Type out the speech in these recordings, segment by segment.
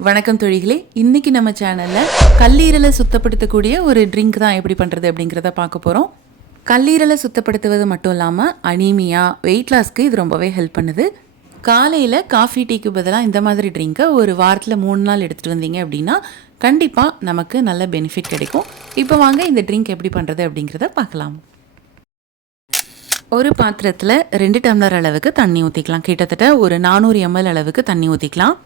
வணக்கம் தோழிகளே, இன்னைக்கு நம்ம சேனலில் கல்லீரலை சுத்தப்படுத்தக்கூடிய ஒரு ட்ரிங்க் தான் எப்படி பண்ணுறது அப்படிங்கிறத பார்க்க போகிறோம். கல்லீரலை சுத்தப்படுத்துவது மட்டும் இல்லாமல் அனீமியா, வெயிட் லாஸ்க்கு இது ரொம்பவே ஹெல்ப் பண்ணுது. காலையில் காஃபி டீக்கு பதிலாக இந்த மாதிரி ட்ரிங்க்கை ஒரு வாரத்தில் 3 நாள் எடுத்துகிட்டு வந்தீங்க அப்படின்னா கண்டிப்பாக நமக்கு நல்ல பெனிஃபிட் கிடைக்கும். இப்போ வாங்க இந்த ட்ரிங்க் எப்படி பண்ணுறது அப்படிங்கிறத பார்க்கலாம். ஒரு பாத்திரத்தில் 2 டம்ளர் அளவுக்கு தண்ணி ஊற்றிக்கலாம். கிட்டத்தட்ட ஒரு 400 ml அளவுக்கு தண்ணி ஊற்றிக்கலாம்.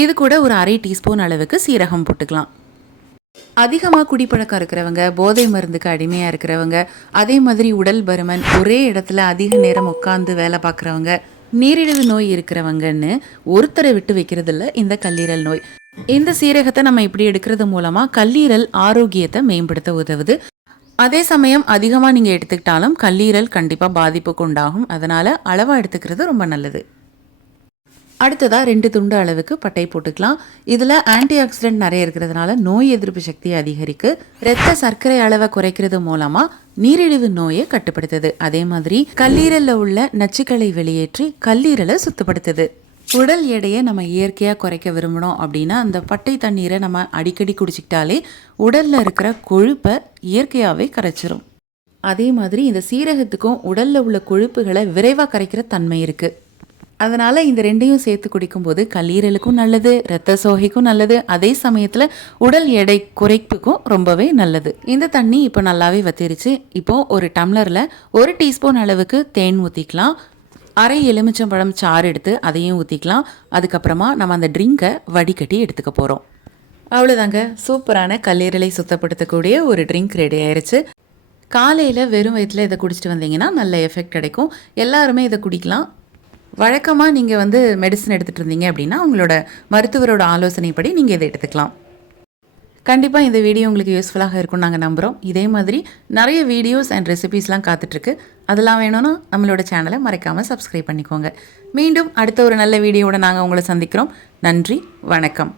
இது கூட ஒரு 1/2 டீஸ்பூன் அளவுக்கு சீரகம் போட்டுக்கலாம். அதிகமாக குடிப்பழக்கம் இருக்கிறவங்க, போதை மருந்துக்கு அடிமையாக இருக்கிறவங்க, அதே மாதிரி உடல் பருமன், ஒரே இடத்துல அதிக நேரம் உட்காந்து வேலை பார்க்குறவங்க, நீரிழிவு நோய் இருக்கிறவங்கன்னு ஒருத்தரை விட்டு வைக்கிறதில்ல இந்த கல்லீரல் நோய். இந்த சீரகத்தை நம்ம இப்படி எடுக்கிறது மூலமாக கல்லீரல் ஆரோக்கியத்தை மேம்படுத்த உதவுது. அதே சமயம் அதிகமாக நீங்கள் எடுத்துக்கிட்டாலும் கல்லீரல் கண்டிப்பாக பாதிப்புக்கு உண்டாகும். அதனால் அளவாக எடுத்துக்கிறது ரொம்ப நல்லது. அடுத்ததாக 2 துண்டு அளவுக்கு பட்டை போட்டுக்கலாம். இதில் ஆன்டி ஆக்சிடென்ட் நிறைய இருக்கிறதுனால நோய் எதிர்ப்பு சக்தியை அதிகரிக்கு, இரத்த சர்க்கரை அளவை குறைக்கிறது மூலமாக நீரிழிவு நோயை கட்டுப்படுத்துது. அதே மாதிரி கல்லீரலில் உள்ள நச்சுக்களை வெளியேற்றி கல்லீரலை சுத்தப்படுத்துது. உடல் எடையை நம்ம இயற்கையாக குறைக்க விரும்பணும் அப்படின்னா அந்த பட்டை தண்ணீரை நம்ம அடிக்கடி குடிச்சிக்கிட்டாலே உடலில் இருக்கிற கொழுப்பை இயற்கையாகவே கரைச்சிரும். அதே மாதிரி இந்த சீரகத்துக்கும் உடலில் உள்ள கொழுப்புகளை விரைவாக கரைக்கிற தன்மை இருக்குது. அதனால் இந்த 2ஐயும் சேர்த்து குடிக்கும்போது கல்லீரலுக்கும் நல்லது, இரத்த சோகைக்கும் நல்லது, அதே சமயத்தில் உடல் எடை குறைப்புக்கும் ரொம்பவே நல்லது. இந்த தண்ணி இப்போ நல்லாவே வத்திருச்சு. இப்போது ஒரு டம்ளரில் 1 டீஸ்பூன் அளவுக்கு தேன் ஊற்றிக்கலாம். 1/2 எலுமிச்சம்பழம் சாறு எடுத்து அதையும் ஊற்றிக்கலாம். அதுக்கப்புறமா நம்ம அந்த ட்ரிங்கை வடிகட்டி எடுத்துக்க போகிறோம். அவ்வளோதாங்க, சூப்பரான கல்லீரலை சுத்தப்படுத்தக்கூடிய ஒரு ட்ரிங்க் ரெடி ஆயிடுச்சு. காலையில் வெறும் வயிற்றில் இதை குடிச்சிட்டு வந்தீங்கன்னா நல்ல எஃபெக்ட் கிடைக்கும். எல்லாருமே இதை குடிக்கலாம். வழக்கமாக நீங்கள் மெடிசன் எடுத்துகிட்டு இருந்தீங்க அப்படின்னா உங்களோட மருத்துவரோட ஆலோசனைப்படி நீங்கள் இதை எடுத்துக்கலாம். கண்டிப்பாக இந்த வீடியோ உங்களுக்கு யூஸ்ஃபுல்லாக இருக்கும்னு நாங்கள் நம்புகிறோம். இதே மாதிரி நிறைய வீடியோஸ் அண்ட் ரெசிபீஸ்லாம் காத்துட்ருக்கு. அதெல்லாம் வேணும்னா நம்மளோட சேனலை மறக்காமல் சப்ஸ்கிரைப் பண்ணிக்கோங்க. மீண்டும் அடுத்த ஒரு நல்ல வீடியோவோட நாங்கள் உங்களை சந்திக்கிறோம். நன்றி, வணக்கம்.